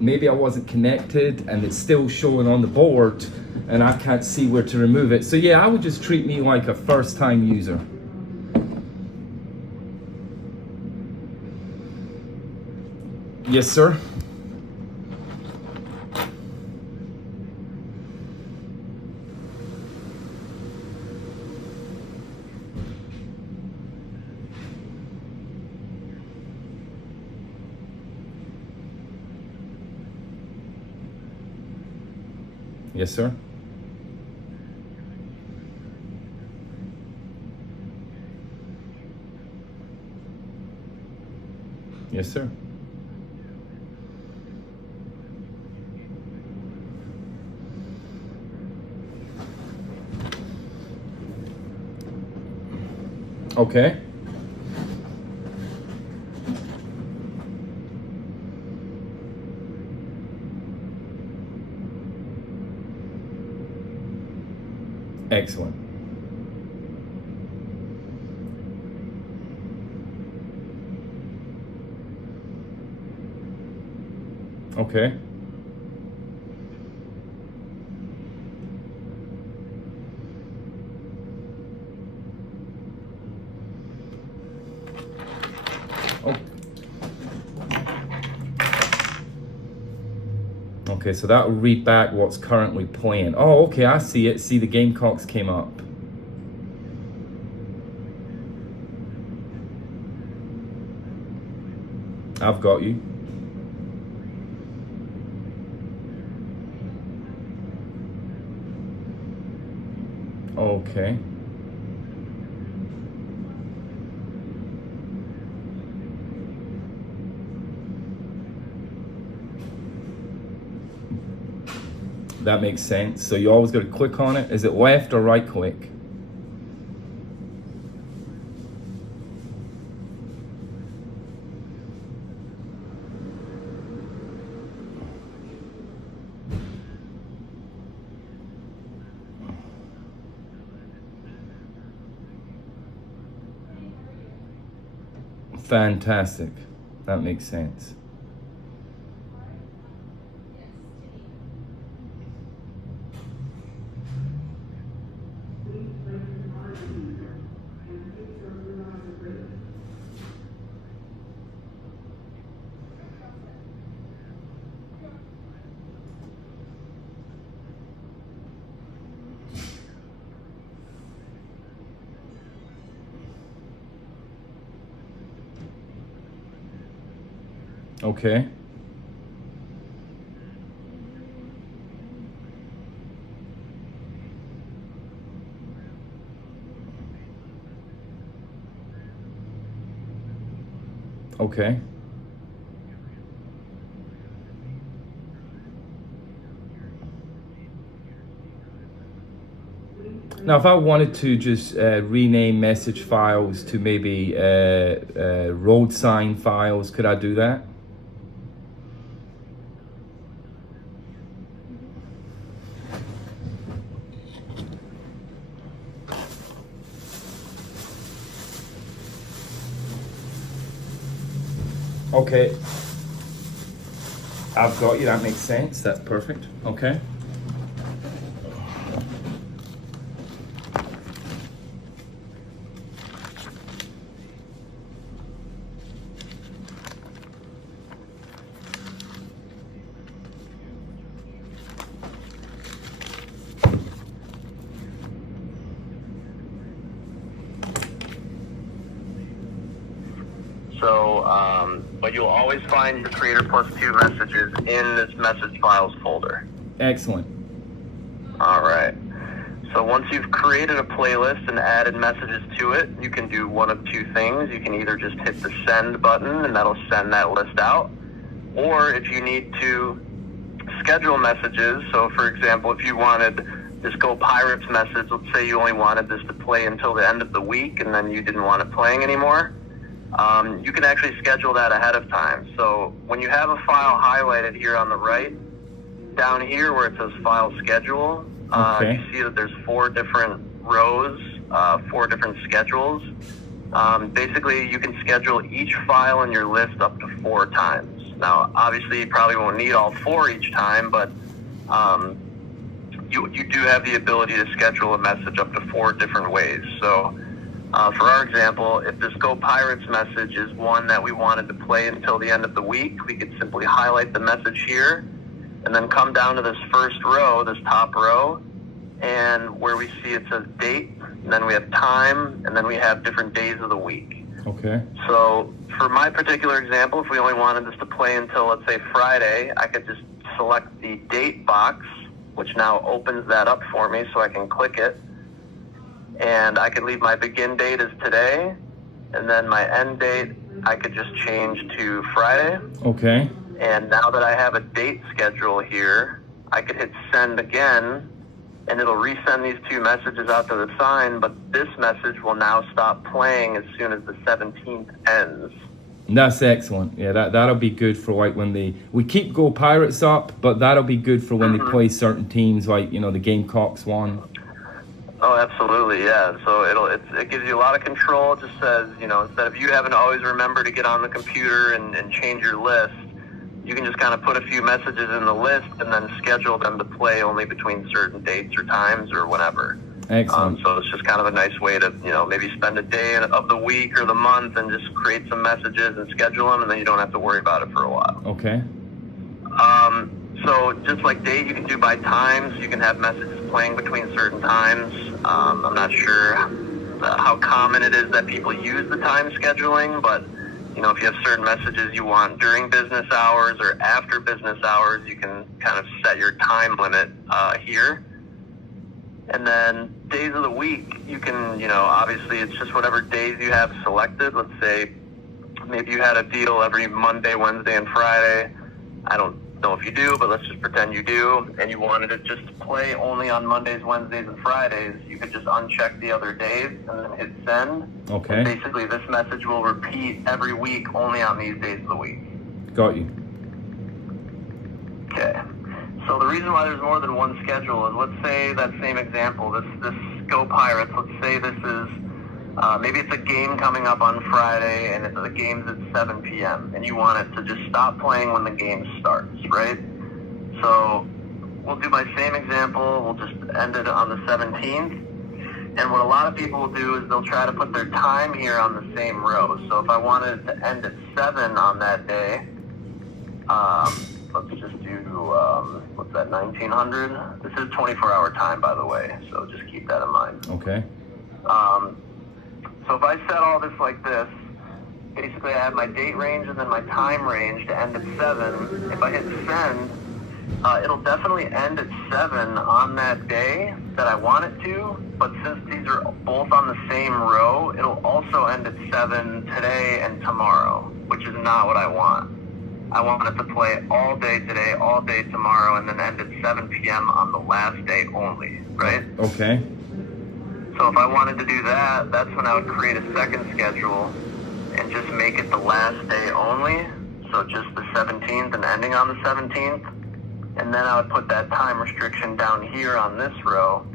maybe I wasn't connected and it's still showing on the board and I can't see where to remove it. So yeah, I would just treat me like a first-time user. Yes, sir. Yes, sir. Yes, sir. Okay. Excellent. Okay. Oh. Okay, so that will read back what's currently playing. Oh, okay, I see it. See, the Gamecocks came up. I've got you. Okay. That makes sense. So you always got to click on it. Is it left or right click? Fantastic. That makes sense. Okay. Okay. Now, if I wanted to just rename message files to maybe road sign files, could I do that? Okay. I've got you. That makes sense. That's perfect. Okay. So, but you'll always find your Creator Plus 2 messages in this message files folder. Excellent. All right. So once you've created a playlist and added messages to it, you can do one of two things. You can either just hit the send button and that'll send that list out. Or if you need to schedule messages, so for example, if you wanted this Go Pirates message, let's say you only wanted this to play until the end of the week and then you didn't want it playing anymore, you can actually schedule that ahead of time. So when you have a file highlighted here on the right, down here where it says File Schedule, Okay. you see that there's 4 different rows, 4 different schedules. Basically, you can schedule each file in your list up to 4 times. Now, obviously, you probably won't need all 4 each time, but you do have the ability to schedule a message up to 4 different ways. So, for our example, if this Go Pirates message is one that we wanted to play until the end of the week, we could simply highlight the message here and then come down to this first row, this top row, and where we see it says date, and then we have time, and then we have different days of the week. Okay. So for my particular example, if we only wanted this to play until, let's say, Friday, I could just select the date box, which now opens that up for me so I can click it. And I could leave my begin date as today, and then my end date I could just change to Friday. Okay. And now that I have a date schedule here, I could hit send again, and it'll resend these 2 messages out to the sign, but this message will now stop playing as soon as the 17th ends. That's excellent. Yeah, that'll be good for like when we keep Go Pirates up, but that'll be good for when they play certain teams, like, the Gamecocks one. Oh, absolutely, yeah. So it gives you a lot of control. It just says, instead of you having to always remember to get on the computer and change your list, you can just kind of put a few messages in the list and then schedule them to play only between certain dates or times or whenever. Excellent. So it's just kind of a nice way to, maybe spend a day of the week or the month and just create some messages and schedule them, and then you don't have to worry about it for a while. Okay. So just like date, you can do by times. You can have messages playing between certain times. I'm not sure how common it is that people use the time scheduling, but if you have certain messages you want during business hours or after business hours, you can kind of set your time limit here. And then days of the week, you can, obviously it's just whatever days you have selected. Let's say maybe you had a deal every Monday, Wednesday, and Friday. I don't know if you do, but let's just pretend you do, and you wanted it just to play only on Mondays, Wednesdays, and Fridays. You could just uncheck the other days and then hit send. Okay. And basically, this message will repeat every week only on these days of the week. Got you. Okay. So the reason why there's more than one schedule is, let's say that same example, this Go Pirates, let's say this is, maybe it's a game coming up on Friday, and the game's at 7 p.m., and you want it to just stop playing when the game starts, right? So we'll do my same example. We'll just end it on the 17th. And what a lot of people will do is they'll try to put their time here on the same row. So if I wanted it to end at 7 on that day, let's just do, what's that, 1900? This is 24-hour time, by the way, so just keep that in mind. Okay. So if I set all this like this, basically I have my date range and then my time range to end at 7. If I hit send, it'll definitely end at 7 on that day that I want it to, but since these are both on the same row, it'll also end at 7 today and tomorrow, which is not what I want. I want it to play all day today, all day tomorrow, and then end at 7 p.m. on the last day only, right? Okay. So if I wanted to do that, that's when I would create a second schedule and just make it the last day only. So just the 17th and ending on the 17th. And then I would put that time restriction down here on this row.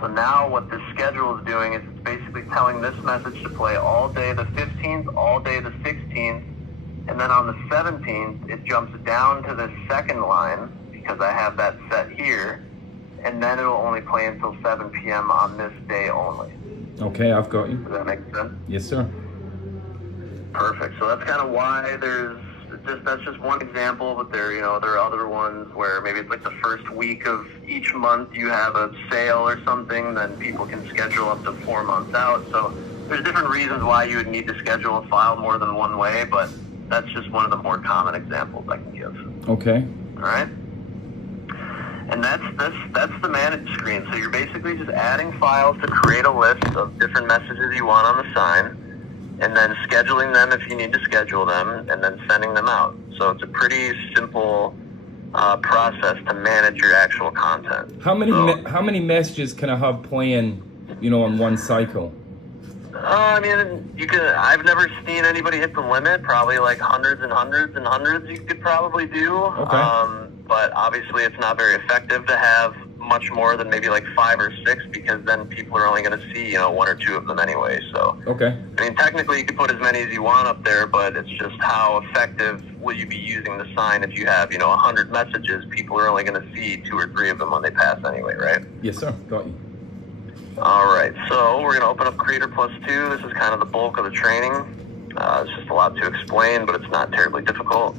So now what this schedule is doing is it's basically telling this message to play all day the 15th, all day the 16th. And then on the 17th, it jumps down to the second line because I have that set here. And then it'll only play until 7 p.m. on this day only. Okay, I've got you. Does that make sense? Yes, sir. Perfect. So that's kind of why that's just one example, but there are other ones where maybe it's like the first week of each month you have a sale or something, then people can schedule up to 4 months out. So there's different reasons why you would need to schedule a file more than one way, but that's just one of the more common examples I can give. Okay. All right. And that's the manage screen. So you're basically just adding files to create a list of different messages you want on the sign, and then scheduling them if you need to schedule them, and then sending them out. So it's a pretty simple process to manage your actual content. How many messages can I have playing, on one cycle? I mean, I've never seen anybody hit the limit. Probably like hundreds and hundreds and hundreds you could probably do. Okay. But obviously it's not very effective to have much more than maybe like 5 or 6, because then people are only going to see, 1 or 2 of them anyway. So, Okay. I mean, technically you could put as many as you want up there, but it's just how effective will you be using the sign if you have, 100 messages, people are only going to see 2 or 3 of them when they pass anyway, right? Yes, sir. Got you. All right, so we're going to open up Creator Plus 2. This is kind of the bulk of the training. It's just a lot to explain, but it's not terribly difficult.